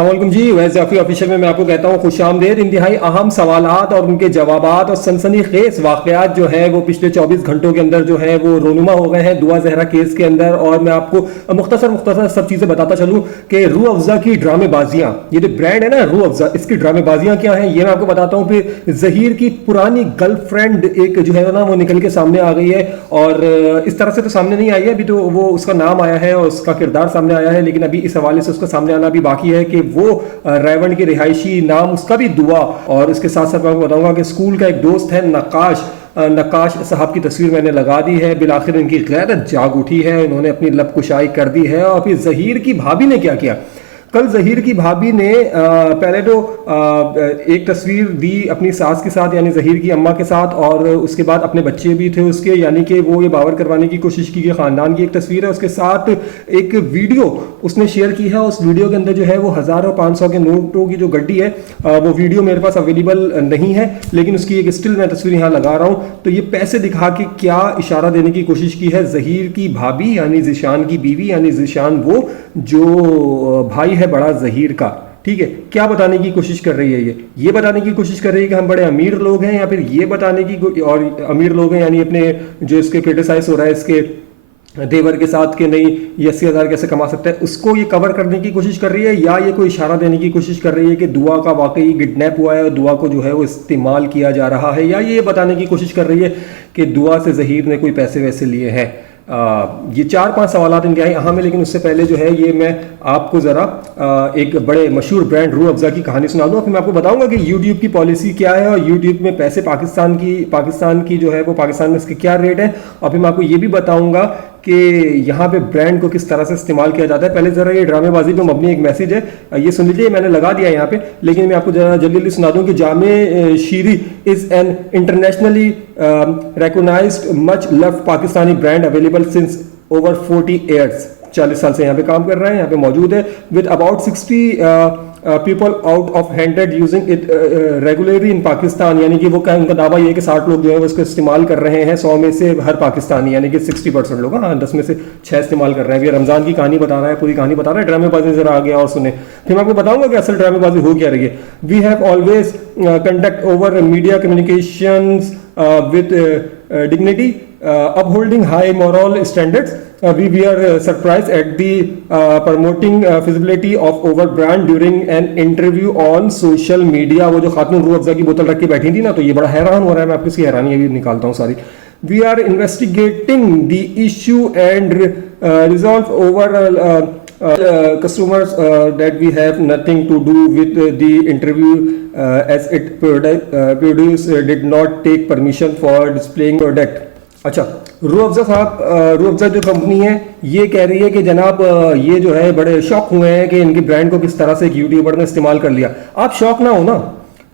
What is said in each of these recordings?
अस्सलामुअलैकुम जी। वैस जाफी ऑफिशियल में मैं आपको कहता हूँ खुशामदेद। इंतहाई अहम सवालात और उनके जवाबात और सनसनीखेज वाकयात जो है वो पिछले 24 घंटों के अंदर जो है वो रोनुमा हो गए हैं दुआ जहरा केस के अंदर। और मैं आपको मुख्तसर सब चीज़ें बताता चलूँ कि रूह अफ़ज़ा की ड्रामेबाजियाँ, ये जो ब्रांड है ना रूह अफ़ज़ा, इसकी ड्रामेबाजियाँ क्या हैं ये मैं आपको बताता हूँ। फिर ज़हीर की पुरानी गर्लफ्रेंड एक जो है ना वो निकल के सामने आ गई है, और इस तरह से तो सामने नहीं आई है अभी, तो वो उसका नाम आया है और उसका किरदार सामने आया है, लेकिन अभी इस हवाले से उसका सामने आना भी बाकी है कि वो रायवंड की रिहायशी, नाम उसका भी दुआ। और इसके साथ साथ मैं आपको बताऊंगा कि स्कूल का एक दोस्त है नक्काश साहब की तस्वीर मैंने लगा दी है। बिलाखिर इनकी गैरत जाग उठी है, इन्होंने अपनी लब कुशाई कर दी है। और फिर ज़हीर की भाभी ने क्या किया, कल ज़हीर की भाभी ने पहले तो एक तस्वीर दी अपनी सास के साथ, यानी ज़हीर की अम्मा के साथ, और उसके बाद अपने बच्चे भी थे उसके, यानी कि वो ये बावर करवाने की कोशिश की कि ख़ानदान की एक तस्वीर है। उसके साथ एक वीडियो उसने शेयर की है। उस वीडियो के अंदर जो है वो 1000 और 500 के नोटों की जो गड्डी है, वो वीडियो मेरे पास अवेलेबल नहीं है, लेकिन उसकी एक स्टिल मैं तस्वीर यहाँ लगा रहा हूँ। तो ये पैसे दिखा के क्या इशारा देने की कोशिश की है ज़हीर की भाभी, यानी ज़ीशान की बीवी, यानी ज़ीशान वो जो भाई है बड़ा ज़हीर का, ठीक है। क्या बताने की कोशिश कर रही है ये बताने की कोशिश कर रही है कि हम बड़े अमीर लोग हैं, या फिर ये बताने की, और अमीर लोग हैं यानी अपने जो इसके क्रिटिसाइज हो रहा है इसके देवर के साथ कि नहीं ये 80,000 कैसे कमा सकता है, उसको ये कवर करने की कोशिश कर रही है, या ये कोई इशारा देने की कोशिश कर रही है कि दुआ का वाकई किडनैप हुआ है और दुआ को जो है वो इस्तेमाल किया जा रहा है, या ये बताने की कोशिश कर रही है कि दुआ से ज़हीर ने कोई पैसे वैसे लिए हैं। ये 4-5 सवालात इंतहाई अहम है, लेकिन उससे पहले जो है ये मैं आपको ज़रा एक बड़े मशहूर ब्रांड रूह अफ़ज़ा की कहानी सुना दूँ। फिर मैं आपको बताऊंगा कि यूट्यूब की पॉलिसी क्या है, और यूट्यूब में पैसे पाकिस्तान की जो है वो पाकिस्तान में इसके क्या रेट है, और फिर मैं आपको ये भी बताऊंगा कि यहाँ पे ब्रांड को किस तरह से इस्तेमाल किया जाता है। पहले ज़रा ये ड्रामेबाजी पे मबनी एक मैसेज है, ये सुन लीजिए, मैंने लगा दिया यहाँ पे, लेकिन मैं आपको जरा जल्दी सुना दूँ कि Jam e Shirin is an internationally recognised much loved Pakistani brand available since over 40 years. 40 साल से यहाँ पे काम कर रहा है, यहाँ पे मौजूद है, with about 60 people out of 100 using it regularly in Pakistan. यानी कि वो उनका दावा ये है कि 60 लोग जो है वो इसको इस्तेमाल कर रहे हैं, 100 में से हर पाकिस्तानी, यानी कि 60% लोग, हाँ 10 में से 6 इस्तेमाल कर रहे हैं। ये रमजान की कहानी बता रहा है, पूरी कहानी बता रहा है, ड्रामेबाजी जरा आ गया और सुने, फिर मैं आपको बताऊंगा कि असल ड्रामेबाजी हो क्या रही है। We have always conduct over media communications with dignity, upholding high moral standards. We are surprised at the promoting feasibility of our brand during an interview on social media। वो जो खातून रूह अफ़ज़ा की बोतल रख के बैठी थी ना, तो ये बड़ा हैरान हो रहा है, मैं आपको इसकी हैरानी अभी निकालता हूँ सारी। We are investigating the issue and resolve over customers that we have nothing to do with the interview as it produce did not take permission for displaying product। अच्छा, रूह अफ़ज़ा साहब, रूह अफ़ज़ा जो कंपनी है ये कह रही है कि जनाब ये जो है बड़े शौक हुए हैं कि इनकी ब्रांड को किस तरह से एक यूट्यूबर ने इस्तेमाल कर लिया। आप शौक ना हो ना,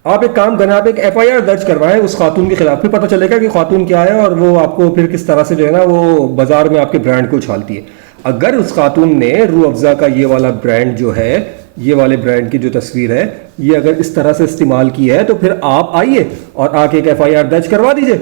आप एक काम करें, आप एक FIR दर्ज करवाएं उस खातून के खिलाफ, फिर पता चलेगा कि खातून क्या है, और वो आपको फिर किस तरह से जो है ना वो बाजार में आपके ब्रांड को उछालती है। अगर उस खातून ने रूह अफ़ज़ा का ये वाला ब्रांड जो है, ये वाले ब्रांड की जो तस्वीर है, ये अगर इस तरह से इस्तेमाल की है, तो फिर आप आइए और आके एक FIR दर्ज करवा दीजिए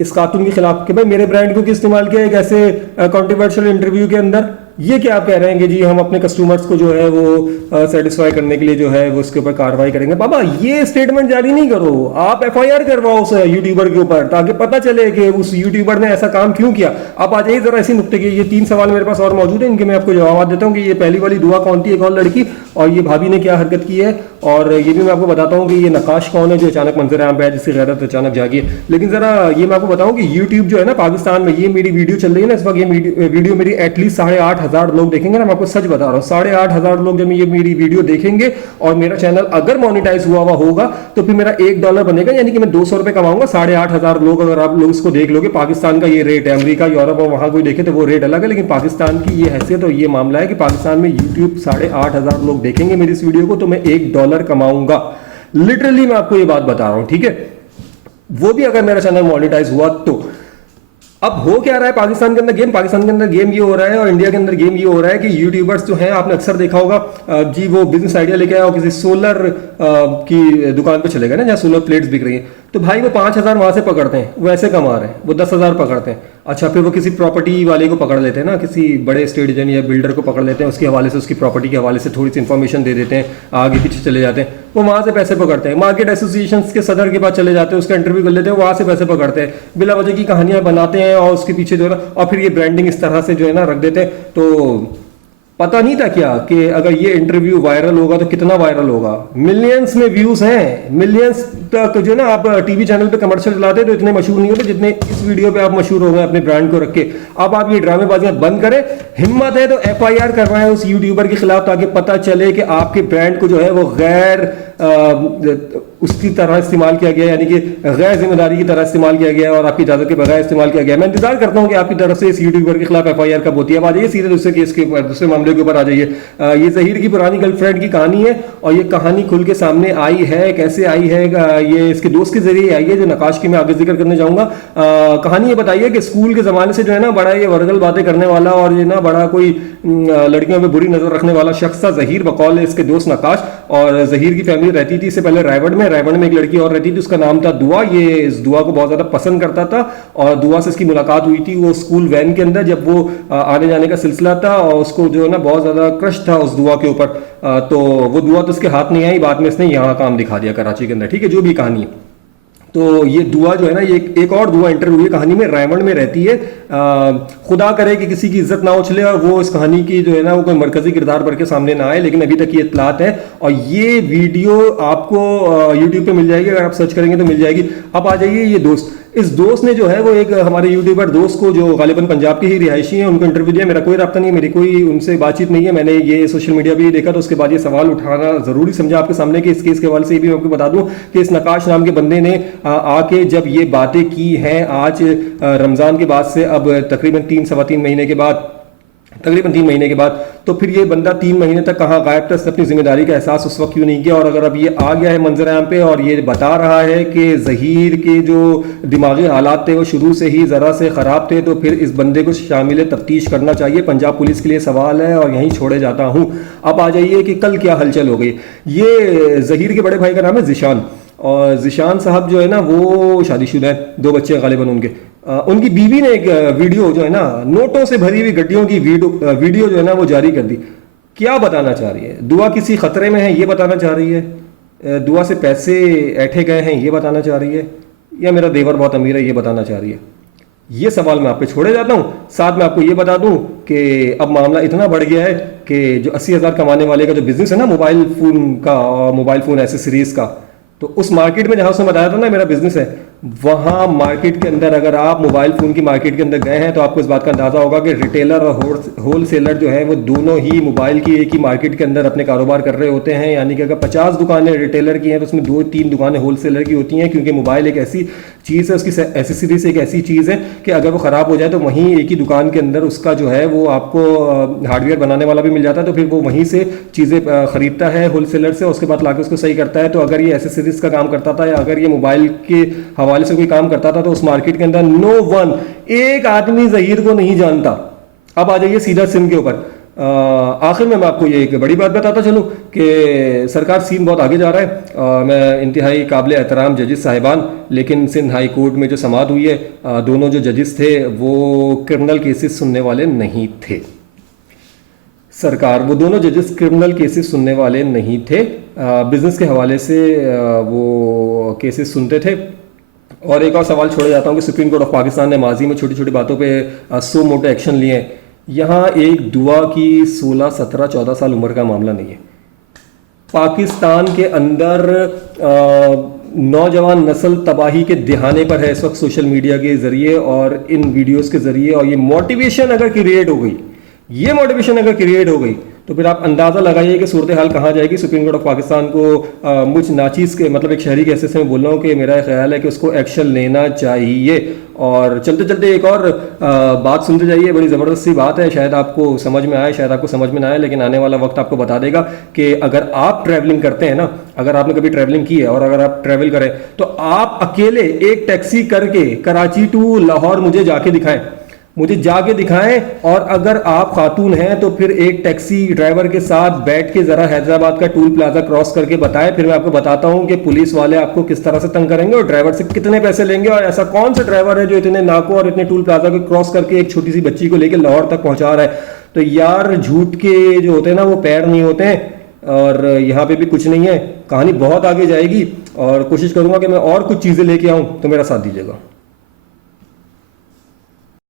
इस खातून के खिलाफ कि भाई मेरे ब्रांड को किस इस्तेमाल किया एक ऐसे कंट्रोवर्शियल इंटरव्यू के अंदर। ये क्या आप कह रहे हैं कि जी हम अपने कस्टमर्स को जो है वो सेटिस्फाई करने के लिए जो है वो उसके ऊपर कार्रवाई करेंगे। बाबा ये स्टेटमेंट जारी नहीं करो, आप FIR करवाओ उस यूट्यूबर के ऊपर, ताकि पता चले कि उस यूट्यूबर ने ऐसा काम क्यों किया। आप आ जाइए जरा इसी नुक्ते के, ये 3 सवाल मेरे पास और मौजूद है, इनके मैं आपको जवाब देता हूँ कि ये पहली वाली दुआ कौन थी, एक और लड़की, और ये भाभी ने क्या हरकत की है, और ये भी मैं आपको बताता हूँ कि ये नक्काश कौन है जो अचानक मंजर आम पे है, जिसकी गैरत अचानक जागी है। लेकिन जरा ये मैं आपको बताऊँ कि यूट्यूब जो है ना पाकिस्तान में, ये मेरी वीडियो चल रही है ना इस वक्त, ये वीडियो मेरी एटलीस्ट 8,500 लोग देखेंगे ना, मैं आपको सच बता रहा हूँ, 8,500 लोग जब ये मेरी वीडियो देखेंगे और मेरा चैनल अगर मोनेटाइज हुआ होगा तो फिर मेरा $1 बनेगा, यानी कि मैं 200 रुपए कमाऊंगा। 8,500 लोग अगर आप लोग इसको देख लोगे, पाकिस्तान का ये रेट है, अमेरिका यूरोप और वहां कोई देखे तो वो रेट अलग है, लेकिन पाकिस्तान की ये हैसियत और ये मामला है कि पाकिस्तान में यूट्यूब 8,500 लोग देखेंगे मेरी इस वीडियो को, तो मैं $1 कमाऊंगा। लिटरली मैं आपको ये बात बता रहा हूं, ठीक है, वो भी अगर मेरा चैनल मोनेटाइज हुआ तो। अब हो क्या रहा है पाकिस्तान के अंदर गेम, पाकिस्तान के अंदर गेम ये हो रहा है और इंडिया के अंदर गेम ये हो रहा है कि यूट्यूबर्स जो हैं, आपने अक्सर देखा होगा जी, वो बिजनेस आइडिया लेके आया और किसी सोलर की दुकान पे चले गए ना, जहाँ सोलर प्लेट्स बिक रही हैं, तो भाई वो 5,000 वहां से पकड़ते हैं, वो ऐसे कमा रहे हैं, वो 10,000 पकड़ते हैं। अच्छा, फिर वो किसी प्रॉपर्टी वाले को पकड़ लेते हैं ना, किसी बड़े स्टेट एजेंट या बिल्डर को पकड़ लेते हैं, उसके हवाले से, उसकी प्रॉपर्टी के हवाले से थोड़ी सी इन्फॉर्मेशन दे देते हैं, आगे पीछे चले जाते हैं, वो वहां से पैसे पकड़ते हैं। मार्केट एसोसिएशन के सदर के पास चले जाते हैं, उसका इंटरव्यू कर लेते हैं, वहां से पैसे पकड़ते हैं, बिला वजह की कहानियां बनाते हैं और उसके पीछे जो है ना, और फिर ये ब्रांडिंग इस तरह से जो है ना रख देते हैं। तो पता नहीं था क्या कि अगर ये इंटरव्यू वायरल होगा तो कितना वायरल होगा, मिलियंस में व्यूज हैं, मिलियंस तक जो है ना। आप टीवी चैनल पे कमर्शियल चलाते तो इतने मशहूर नहीं होते जितने इस वीडियो पे आप मशहूर हो गए अपने ब्रांड को रख के। अब आप ये ड्रामेबाजियां बंद करें, हिम्मत है तो FIR करवाएं उस यूट्यूबर के खिलाफ, ताकि पता चले कि आपके ब्रांड को जो है वो गैर उसकी तरह इस्तेमाल किया गया, यानी कि गैर जिम्मेदारी की तरह इस्तेमाल किया गया और आपकी इजाजत के बगैर इस्तेमाल किया गया। मैं इंतजार करता हूं कि आपकी तरफ से इस यूट्यूबर के खिलाफ FIR कब होती है। अब आ जाइए सीधे दूसरे केस के दूसरे मामले के ऊपर आ जाइए। ये जहीर की पुरानी गर्लफ्रेंड की कहानी है और ये कहानी खुल के सामने आई है। कैसे आई है? ये इसके दोस्त के जरिए आई है, जो नकाश की मैं आगे जिक्र करने जाऊंगा। कहानी ये बताइए कि स्कूल के जमाने से जो है ना बड़ा ये वर्गल बातें करने वाला और ये ना बड़ा कोई लड़कियों पे बुरी नजर रखने वाला शख्स था जहीर, बकौल इसके दोस्त नकाश। और जहीर की फैमिली रहती थी इससे पहले रायगढ़ में एक लड़की और रहती थी, उसका नाम था दुआ। ये इस दुआ को बहुत ज्यादा पसंद करता था और दुआ से इसकी मुलाकात हुई थी वो स्कूल वैन के अंदर, जब वो आने जाने का सिलसिला था और उसको जो है ना बहुत ज्यादा क्रश था उस दुआ के ऊपर। तो वो दुआ तो उसके हाथ नहीं आई, बाद में इसने यहाँ काम दिखा दिया कराची के अंदर। ठीक है, जो भी कहानी है। तो ये दुआ जो है ना, ये एक और दुआ एंटर हुई है कहानी में, रायमंड में रहती है। खुदा करे कि किसी की इज्जत ना उछले और वो इस कहानी की जो है ना वो कोई मरकजी किरदार बन के सामने ना आए, लेकिन अभी तक ये इत्तलात है। और ये वीडियो आपको यूट्यूब पे मिल जाएगी, अगर आप सर्च करेंगे तो मिल जाएगी। अब आ जाइए ये दोस्त, इस दोस्त ने जो है वो एक हमारे यूट्यूबर दोस्त को, जो गालिबन पंजाब के ही रिहायशी हैं, उनको इंटरव्यू दिया। मेरा कोई रब्ता नहीं है, मेरी कोई उनसे बातचीत नहीं है, मैंने ये सोशल मीडिया पे ही देखा, तो उसके बाद ये सवाल उठाना जरूरी समझा आपके सामने कि इस केस के हवाले से भी मैं आपको बता दूं कि इस नकाश नाम के बंदे ने आके जब ये बातें की हैं आज रमजान के बाद से, अब तकरीबन 3-3.25 महीने के बाद, तकरीबन 3 महीने के बाद, तो फिर ये बंदा 3 महीने तक कहाँ गायब था? इसने अपनी जिम्मेदारी का एहसास उस वक्त क्यों नहीं किया? और अगर अब ये आ गया है मंजर आम पे और ये बता रहा है कि जहीर के जो दिमागी हालात थे वो शुरू से ही ज़रा से ख़राब थे, तो फिर इस बंदे को शामिल तफ्तीश करना चाहिए। पंजाब पुलिस के लिए सवाल है और यहीं छोड़े जाता हूँ। अब आ जाइए कि कल क्या हलचल हो गई। ये जहीर के बड़े भाई का नाम है जिशान, और जिशान साहब जो है ना वो शादीशुदा है, 2 बच्चे गालिबन उनके। उनकी बीवी ने एक वीडियो जो है ना नोटों से भरी हुई गड्डियों की वीडियो जो है ना वो जारी कर दी। क्या बताना चाह रही है? दुआ किसी खतरे में है ये बताना चाह रही है, दुआ से पैसे ऐठे गए हैं ये बताना चाह रही है, या मेरा देवर बहुत अमीर है ये बताना चाह रही है? ये सवाल मैं आप पे छोड़े जाता हूँ। साथ में आपको ये बता दूं कि अब मामला इतना बढ़ गया है कि जो 80,000 कमाने वाले का जो बिजनेस है ना मोबाइल फ़ोन का और मोबाइल फ़ोन एसेसरीज का, तो उस मार्केट में जहां उसने बताया था ना मेरा बिजनेस है, वहां मार्केट के अंदर अगर आप मोबाइल फोन की मार्केट के अंदर गए हैं तो आपको इस बात का अंदाजा होगा कि रिटेलर और होलसेलर जो है वो दोनों ही मोबाइल की एक ही मार्केट के अंदर अपने कारोबार कर रहे होते हैं। यानी कि अगर 50 दुकानें रिटेलर की हैं तो उसमें 2-3 दुकानें होलसेलर की होती हैं, क्योंकि मोबाइल एक ऐसी चीज़ है, उसकी एसेसरीज एक ऐसी चीज़ है कि अगर वो ख़राब हो जाए तो वहीं एक ही दुकान के अंदर उसका जो है वो आपको हार्डवेयर बनाने वाला भी मिल जाता है, तो फिर वो वहीं से चीज़ें खरीदता है होलसेलर से, उसके बाद लाके उसको सही करता है। तो अगर ये एसेसरीज का काम करता था या अगर ये मोबाइल के हवाले से कोई काम करता था तो उस मार्केट के अंदर नो वन, एक आदमी जहीर को नहीं जानता। अब आ जाइए सीधा सिंध के ऊपर। आखिर में मैं आपको ये एक बड़ी बात बताता चलूँ कि सरकार सीन बहुत आगे जा रहा है। मैं इंतहाई काबिल एहतराम जजेस साहिबान, लेकिन सिंध हाई कोर्ट में जो समाअत हुई है, दोनों जो जजेस थे वो क्रिमिनल केसेस सुनने वाले नहीं थे। सरकार, वो दोनों जजेस क्रिमिनल केसेस सुनने वाले नहीं थे, बिजनेस के हवाले से वो केसेस सुनते थे। और एक और सवाल छोड़े जाता हूँ कि सुप्रीम कोर्ट ऑफ पाकिस्तान ने माजी में छोटी छोटी बातों पे सो मोटे एक्शन लिए हैं। यहाँ एक दुआ की 16, 17, 14 साल उम्र का मामला नहीं है। पाकिस्तान के अंदर नौजवान नस्ल तबाही के दिहाने पर है इस वक्त सोशल मीडिया के जरिए और इन वीडियोस के जरिए। और ये मोटिवेशन अगर क्रिएट हो गई, ये मोटिवेशन अगर क्रिएट हो गई तो फिर आप अंदाजा लगाइए कि सूरत हाल कहाँ जाएगी। सुप्रीम कोर्ट ऑफ पाकिस्तान को मुझ नाचीज के, मतलब एक शहरी के ऐसे से मैं बोल रहा हूँ कि मेरा ख्याल है कि उसको एक्शन लेना चाहिए। और चलते चलते एक और बात सुनते जाइए, बड़ी ज़बरदस्त सी बात है, शायद आपको समझ में आए, शायद आपको समझ में ना आए, लेकिन आने वाला वक्त आपको बता देगा कि अगर आप ट्रैवलिंग करते हैं ना, अगर आपने कभी ट्रैवलिंग की है और अगर आप ट्रैवल करें तो आप अकेले एक टैक्सी करके कराची टू लाहौर मुझे जाके दिखाएं, मुझे जाके दिखाएं। और अगर आप खातून हैं तो फिर एक टैक्सी ड्राइवर के साथ बैठ के जरा हैदराबाद का टूल प्लाजा क्रॉस करके बताएं, फिर मैं आपको बताता हूं कि पुलिस वाले आपको किस तरह से तंग करेंगे और ड्राइवर से कितने पैसे लेंगे, और ऐसा कौन सा ड्राइवर है जो इतने नाकों और इतने टूल प्लाजा को क्रॉस करके एक छोटी सी बच्ची को लेकर लाहौर तक पहुंचा रहा है। तो यार झूठ के जो होते हैं ना वो पैर नहीं होते हैं, और यहाँ पे भी कुछ नहीं है, कहानी बहुत आगे जाएगी और कोशिश करूंगा कि मैं और कुछ चीज़ें लेके आऊँ, तो मेरा साथ दीजिएगा।